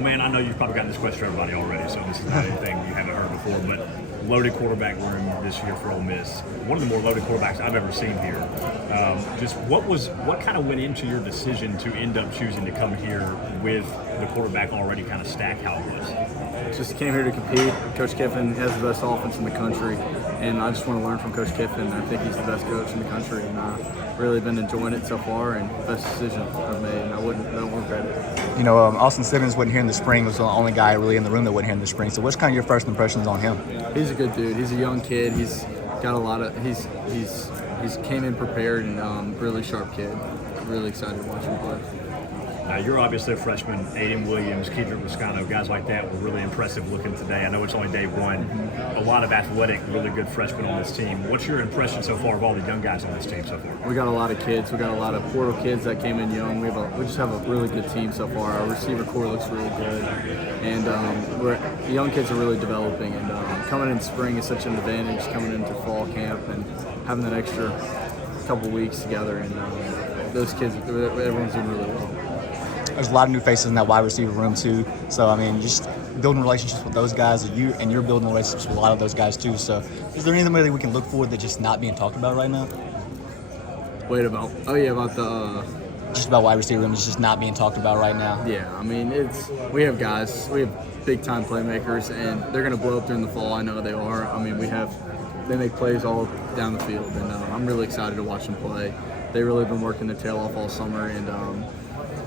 Well, man, I know you've probably gotten this question from everybody already, so this is not anything you haven't heard before, but loaded quarterback room this year for Ole Miss. One of the more loaded quarterbacks I've ever seen here. Just what kind of went into your decision to end up choosing to come here with the quarterback already kind of stacked how it was? Just came here to compete. Coach Kiffin has the best offense in the country, and I just want to learn from Coach Kiffin. I think he's the best coach in the country, and I've really been enjoying it so far, and best decision I've made, and I don't regret it. You know, Austin Simmons wasn't here in the spring. Was the only guy really in the room that wasn't here in the spring. So what's kind of your first impressions on him? He's a good dude. He's a young kid. He's got a lot of he's came in prepared and really sharp kid. Really excited to watch him play. Now, you're obviously a freshman. Aiden Williams, Kedrick Boscano, guys like that were really impressive looking today. I know it's only day one. A lot of athletic, really good freshmen on this team. What's your impression so far of all the young guys on this team so far? We got a lot of kids. We got a lot of portal kids that came in young. We just have a really good team so far. Our receiver core looks really good, and the young kids are really developing. And coming in spring is such an advantage. Coming into fall camp and having that extra couple weeks together, and those kids, everyone's doing really well. There's a lot of new faces in that wide receiver room too. So I mean, just building relationships with those guys, you're building relationships with a lot of those guys too. So is there anything really we can look forward that's just not being talked about right now? About the just about wide receiver room is just not being talked about right now. Yeah, I mean we have guys, we have big time playmakers, and they're gonna blow up during the fall. I know they are. I mean they make plays all down the field, and I'm really excited to watch them play. They really been working their tail off all summer, and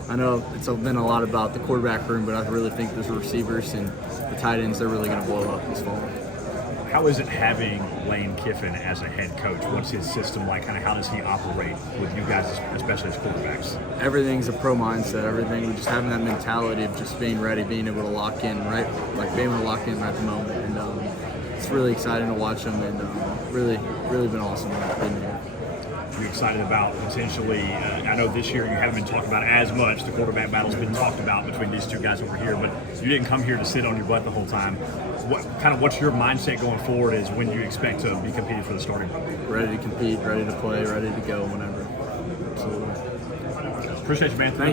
I know it's been a lot about the quarterback room, but I really think those receivers and the tight ends, they're really going to blow up this fall. How is it having Lane Kiffin as a head coach? What's his system like? Kind of how does he operate with you guys, especially as quarterbacks? Everything's a pro mindset. Everything, just having that mentality of just being ready, being able to lock in, right? Like being able to lock in at the moment. And it's really exciting to watch him, and really been awesome being here. You excited about potentially, I know this year you haven't been talked about as much, the quarterback battle's been talked about between these two guys over here, but you didn't come here to sit on your butt the whole time. What's your mindset going forward is when you expect to be competing for the starting role? Ready to compete, ready to play, ready to go whenever. Absolutely. Appreciate you, man. Thank you.